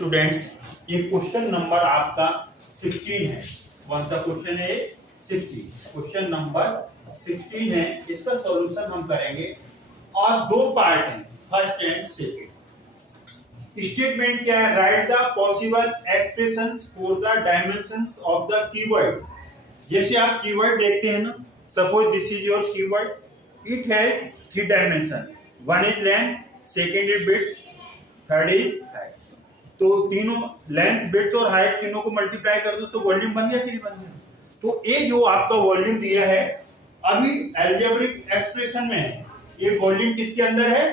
Students, ये question number आपका 16 है। कौन सा क्वेश्चन है? 16। क्वेश्चन नंबर 16 है, इसका सॉल्यूशन हम करेंगे और दो पार्ट हैं, फर्स्ट एंड सेकंड। स्टेटमेंट क्या है? Right the possible expressions for the dimensions of the keyword. जैसे आप कीवर्ड देखते हैं ना, suppose this is your keyword, it has 3 dimension, one is length, second is width, third is height. तो तीनों length, width और हाइट तीनों को मल्टीप्लाई कर दो तो वॉल्यूम बन गया कि नहीं बन गया? तो ये जो आपका वॉल्यूम दिया है अभी अलजेब्रिक एक्सप्रेशन में है, ये वॉल्यूम किसके अंदर है?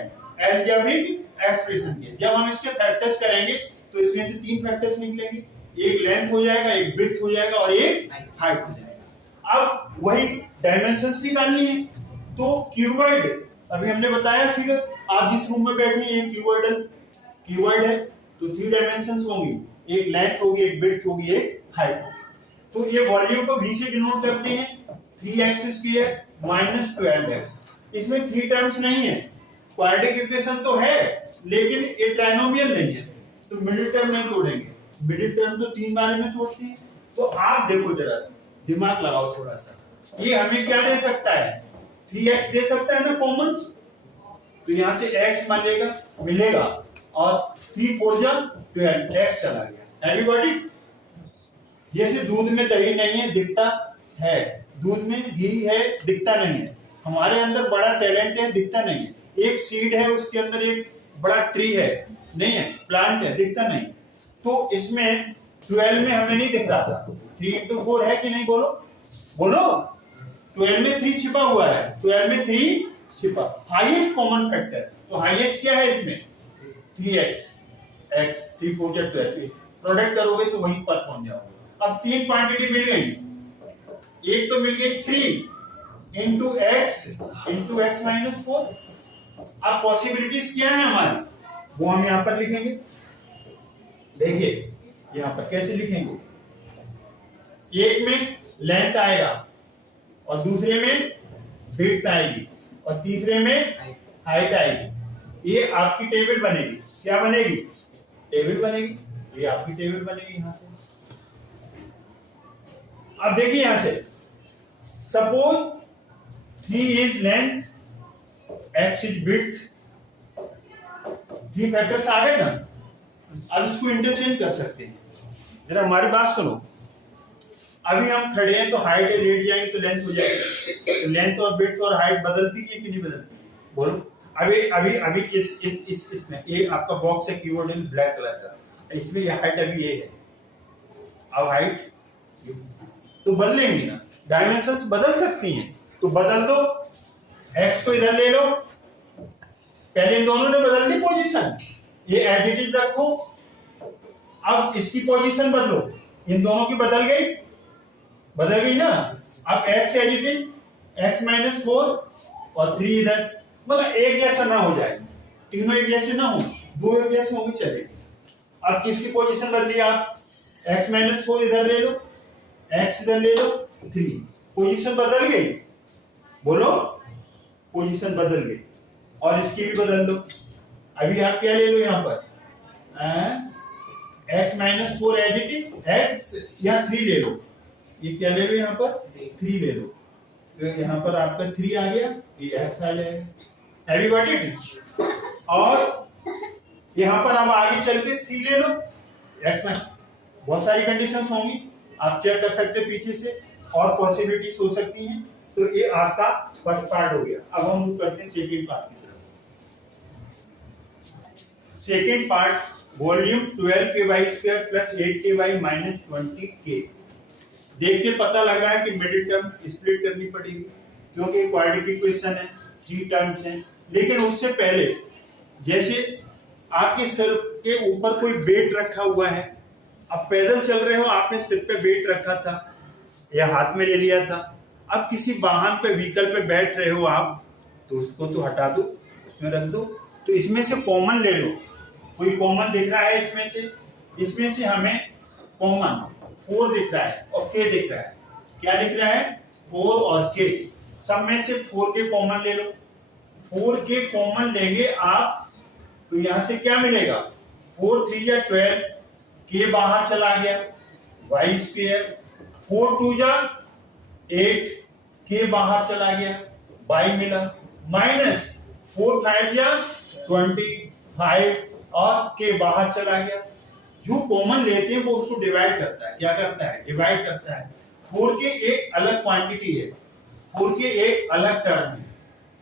अलजेब्रिक एक्सप्रेशन के। जब हम इसके फैक्टर्स करेंगे तो इसमें से 3 फैक्टर्स निकलेंगे, एक लेंथ हो जाएगा, एक विड्थ हो जाएगा और एक हाइट हो जाएगा। अब वही डायमेंशंस निकालनी है, तो कीवर्ड अभी हमने बताया फिगर, आप जिस रूम में बैठे हैं कीवर्ड है तो 3 डायमेंशंस होंगी, एक लेंथ होगी, एक विड्थ होगी, एक हाइट होगी। तो ये वॉल्यूम को v से डिनोट करते हैं, 3x स्क्वायर माइनस 12x। इसमें 3 टर्म्स नहीं है, क्वाड्रेटिक इक्वेशन तो है लेकिन ये ट्राइनोमियल नहीं है, तो मिडिल टर्म नहीं तोड़ेंगे। मिडिल टर्म तो 3 बारे में तोड़ते हैं। तो आप देखो जरा, दिमाग लगाओ थोड़ा सा, ये हमें क्या दे सकता है? 3x दे सकता है ना कॉमन, तो यहां से x मिलेगा और 3 4 जा 12, x चला गया। Have you got it? जैसे दूध में दही नहीं है दिखता है, दूध में घी है दिखता नहीं है। हमारे अंदर बड़ा टैलेंट है, दिखता नहीं है। एक सीड है, उसके अंदर एक बड़ा ट्री है, नहीं है, प्लांट है, दिखता नहीं। तो इसमें 12 में हमें नहीं दिख रहा था, 3 into 4 है कि नहीं? बोलो बोलो, 12 में 3 छिपा हुआ है, 12 में 3 छिपा, हाईएस्ट कॉमन फैक्टर। तो हाईएस्ट क्या है इसमें? 3x, x 3 4 जा 12, प्रोडक्ट करोगे तो वहीं पर पहुंच जाओगे। अब 3 क्वांटिटी मिल गई, एक तो मिल गई 3 into x माइनस 4। अब पॉसिबिलिटीज क्या है हमारी, वो हम यहां पर लिखेंगे। देखिए यहां पर कैसे लिखेंगे, एक में लेंथ आएगा और दूसरे में विड्थ आएगी और तीसरे में हाइट आएगी। ये आपकी टेबल बनेगी। क्या बनेगी? टेबल बनेगी, ये आपकी टेबल बनेगी यहां से। अब देखिए यहां से, suppose 3 is length, x is width, 3 factors आ गए ना। अब इसको इंटरचेंज कर सकते हैं। जरा हमारी बात सुनो, अभी हम खड़े हैं तो हाइट लेट जाएंगे तो लेंथ हो जाएगी, तो लेंथ और विड्थ और हाइट बदलती है कि नहीं बदलती? बोलो। अभी इसमें ये आपका बॉक्स है कीवर्ड है ब्लैक कलर का, इसमें ये हाइट अभी ये है, अब हाइट तो बदलेंगी ना, डायमेंशंस बदल सकती हैं, तो बदल दो। x को इधर ले लो, पहले इन दोनों ने बदल दी पोजीशन, ये एज इट इज रखो। अब इसकी पोजीशन बदलो, इन दोनों की बदल गई ना। अब x as it is, x minus 4 और 3 इधर, मतलब एक जैसा ना हो जाए, तीनों एक जैसे ना हो, 2 एक जैसे होंगे चलेगी। अब किसकी पोजीशन बदली आप? x माइनस 4 इधर ले लो, x इधर ले लो, 3, पोजीशन बदल गई। बोलो, पोजीशन बदल गई। और इसकी भी बदल लो। अभी आप क्या ले लो यहां पर? x minus 4 as it is, x या 3 ले लो, ये क्या ले लो यहां पर? 3 ले लो, तो यहां पर आपका 3 आ गया, ये x आ जाएगा। Have you got it? और यहां पर हम आगे चल के 3 ले लो, x में बहुत सारी कंडीशंस होंगी, आप चेक कर सकते हैं पीछे से, और पॉसिबिलिटीज हो सकती हैं। तो ये आपका फर्स्ट पार्ट हो गया। अब हम मूव करते हैं सेकंड पार्ट की तरफ। Second part, volume 12ky² plus 8ky minus 20k। देख के पता लग रहा है कि मिडिल टर्म स्प्लिट करनी पड़ेगी, क्योंकि क्वाड्रेटिक इक्वेशन है, 3 टर्म्स हैं। लेकिन उससे पहले, जैसे आपके सर के ऊपर कोई वेट रखा हुआ है, अब पैदल चल रहे हो, आपने सिर पे वेट रखा था या हाथ में ले लिया था, अब किसी वाहन पे, व्हीकल पे बैठ रहे हो आप, तो उसको तो हटा दो, उसमें रख दो। तो इसमें से कॉमन ले लो, कोई कॉमन दिख रहा है इसमें से हमें कॉमन 4 दिख रहा है और k दिख रहा है। क्या दिख रहा है? 4 और k, सब में से 4k कॉमन ले लो। 4k कॉमन लेंगे आप, तो यहां से क्या मिलेगा? 4 3 या 12, के बाहर चला गया, वाई स्क्वायर, 4 2 जा 8, के बाहर चला गया, वाई मिला, माइनस 4 5 जा 25 और के बाहर चला गया। जो कॉमन लेते हैं वो उसको डिवाइड करता है, क्या करता है, डिवाइड करता है। 4 के एक अलग क्वांटिटी है, 4 के एक अलग टर्म है,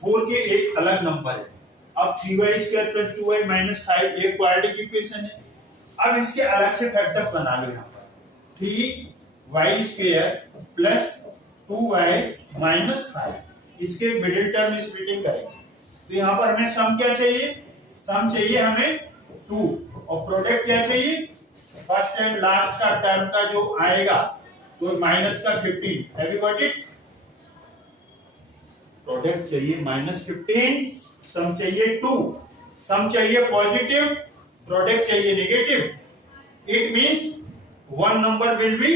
4 के एक अलग नंबर है। अब 3y² + 2y - 5 एक क्वाड्रेटिक इक्वेशन है। अब इसके अलग से फैक्टर्स बना लो। यहाँ पर 3y² + 2y - 5 इसके मिडिल टर्म स्प्लिटिंग करेंगे। तो यहाँ पर हमें सम क्या चाहिए, सम चाहिए हमें 2 और प्रोडक्ट क्या चाहिए, फर्स्ट एंड लास्ट का टर्म का जो आएगा तो माइनस का 15। Have you got it? Product चाहिए -15, सम चाहिए 2, सम चाहिए पॉजिटिव, प्रोडक्ट चाहिए negative. It means one number will be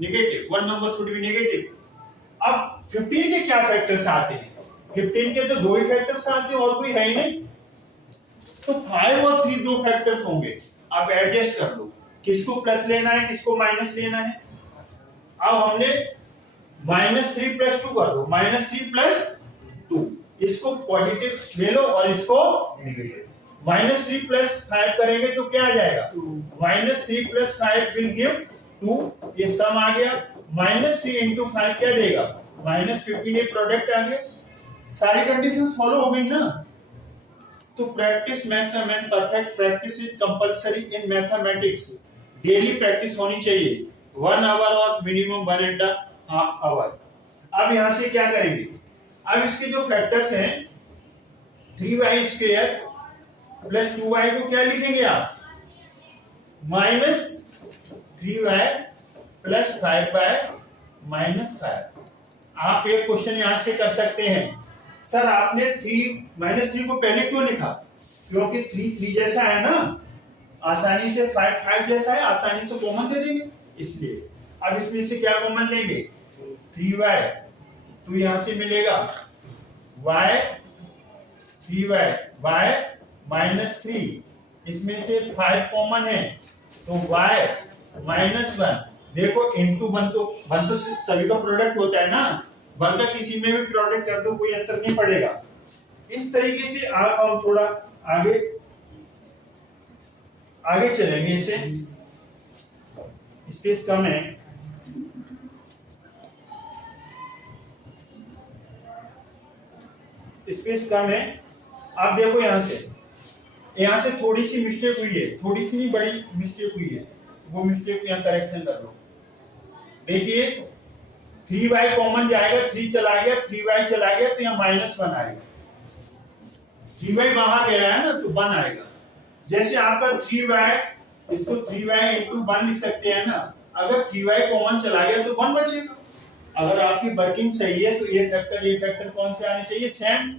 negative, one number should be negative. अब 15 के क्या फैक्टर्स आते हैं, 15 के तो 2 ही फैक्टर्स आते हैं और कोई है ही नहीं, तो 5 और 3 दो फैक्टर्स होंगे। आप एडजस्ट कर लो किसको प्लस लेना है किसको माइनस लेना है। अब हमने -3 + 2 कर दो, -3 + 2, इसको पॉजिटिव ले लो और इसको नेगेटिव। -3 + 5 करेंगे तो क्या आ जाएगा, -3 + 5 विल गिव 2, ये सम आ गया। -3 × 5 क्या देगा, -15, ये प्रोडक्ट आ गया। सारी कंडीशंस फॉलो हो गई ना। तो practice maths and perfect practice is compulsory in mathematics. Daily practice होनी चाहिए, 1 आवर और मिनिमम 1.5 आवर। अब यहां से क्या करेंगे, अब इसके जो फैक्टर्स हैं 3y² + 2y को क्या लिखेंगे आप, -3y + 5y - 5। आप एक क्वेश्चन यहां से कर सकते हैं, सर आपने -3 को पहले क्यों लिखा, क्योंकि 3 जैसा है ना, आसानी से 5 जैसा है, आसानी से कॉमन दे देंगे इसलिए। अब इसमें से क्या कॉमन लेंगे, 3y, तो यहां से मिलेगा y 3y y -3, इसमें से 5 कॉमन है तो y -1। देखो इनटू 1 तो सभी का प्रोडक्ट होता है ना, 1 का किसी में भी प्रोडक्ट कर दो कोई अंतर नहीं पड़ेगा। इस तरीके से आप हम थोड़ा आगे चलेंगे, इसे स्पेस कम है। स्पेस कम है। आप देखो यहां से थोड़ी सी मिस्टेक हुई है, थोड़ी सी नहीं बड़ी मिस्टेक हुई है, वो मिस्टेक यहां करेक्शन कर लो। देखिए 3y कॉमन जाएगा, 3 चला गया, 3y चला गया तो यहाँ -1 आएगा। 3y बाहर गया है ना तो 1 आएगा। जैसे आपका 3y, इसको 3y × 1 लिख सकते हैं ना, अगर 3y कॉमन चला गया तो 1 बचेगा। अगर आपकी वर्किंग सही है तो ये फैक्टर कौन से आने चाहिए, same,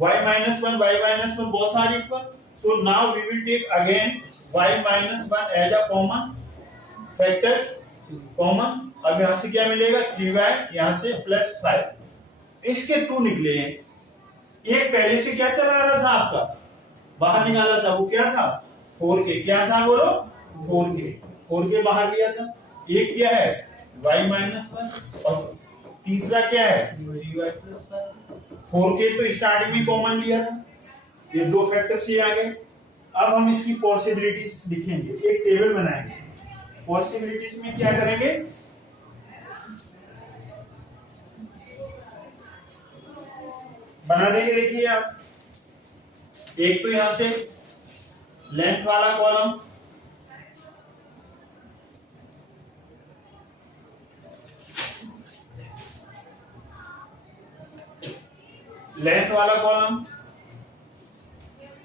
y - 1 y - 1 both are equal, so now we will take again y - 1 as a common factor, common. अब यहां से क्या मिलेगा, 3y, यहां से +5, इसके 2 निकले हैं। एक पहले से क्या चला रहा था आपका, बाहर निकाला था, वो क्या था 4k, क्या था बोलो 4k बाहर लिया था। एक क्या है y - 1 और तीसरा क्या है 3y + 5। 4k तो स्टार्टिंग में कॉमन लिया था, ये 2 फैक्टर से आ गए। अब हम इसकी पॉसिबिलिटीज लिखेंगे, एक टेबल बनाएंगे। पॉसिबिलिटीज में क्या करेंगे, बना देंगे। देखिए आप, एक तो यहां से लेंथ वाला कॉलम,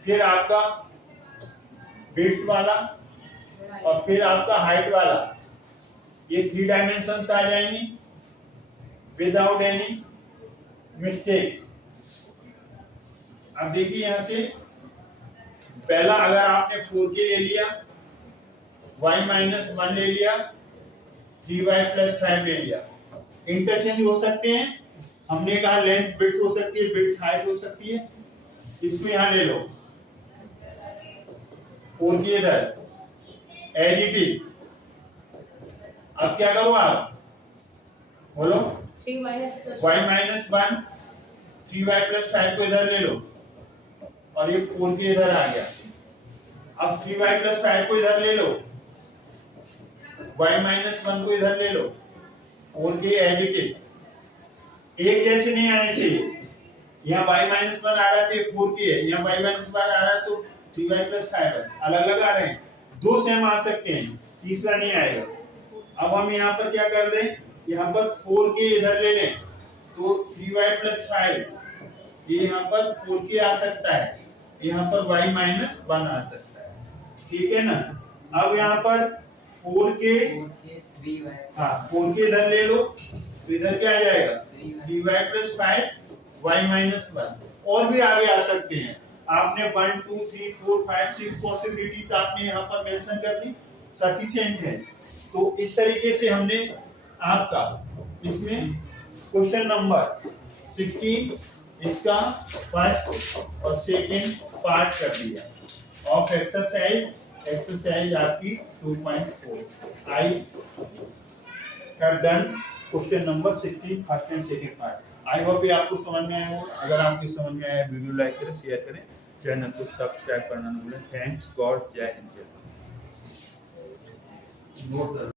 फिर आपका विड्थ वाला और फिर आपका हाइट वाला, ये 3 डायमेंशंस आ जाएंगी विदाउट एनी मिस्टेक। अब देखिए यहां से पहला, अगर आपने 4k ले लिया, y - 1 ले लिया, 3y + 5 ले लिया, इंटरचेंज हो सकते हैं। हमने कहा लेंथ विड्थ हो सकती है, विड्थ हाइट हो सकती है। इसको यहां ले लो, 4k इधर, एज इट इज। अब क्या करो आप, बोलो 3 minus y minus 1, 3y plus 5 को इधर ले लो और ये 4 के इधर आ गया। अब 3y प्लस 5 को इधर ले लो, y माइनस 1 को इधर ले लो, 4 के एज इट इज। एक जैसे नहीं आने चाहिए, यहाँ y माइनस 1 आ रहा है तो ये 4 की है, यहाँ y माइनस 1 आ रहा है तो 3y प्लस 5 है, अलग अलग आ रहे हैं। दो सेम आ सकते हैं, तीसरा नहीं आएगा। अब हम यहाँ पर क्या कर दें, यहाँ पर 4 के इधर ले लें तो 3y प्लस 5 ये यहाँ पर 4 के आ सकता है, यहाँ पर y माइनस 1 आ सकता है, ठीक है ना। अब यहाँ पर 4 के 4 के इधर ले लो तो इधर क्या आ जाएगा 3y प्लस 5 y माइनस 1। और भी आगे आ सकते हैं, आपने 1 2 3 4 5 6 पॉसिबिलिटीज आपने यहाँ पर मेंशन कर दी, सफिशिएंट है। तो इस तरीके से हमने आपका इसमें क्वेश्चन नंबर 16 इसका फर्स्ट और सेकंड पार्ट कर दिया ऑफ एक्सरसाइज आपकी 2.4। I have done question number 16 first and second part. I hope ये आपको समझ में आया हो। अगर आपको समझ में आया वीडियो लाइक करें, शेयर करें, चैनल को सब्सक्राइब करना न भूलें। थैंक्स गॉड, जय हिंद, जय भारत।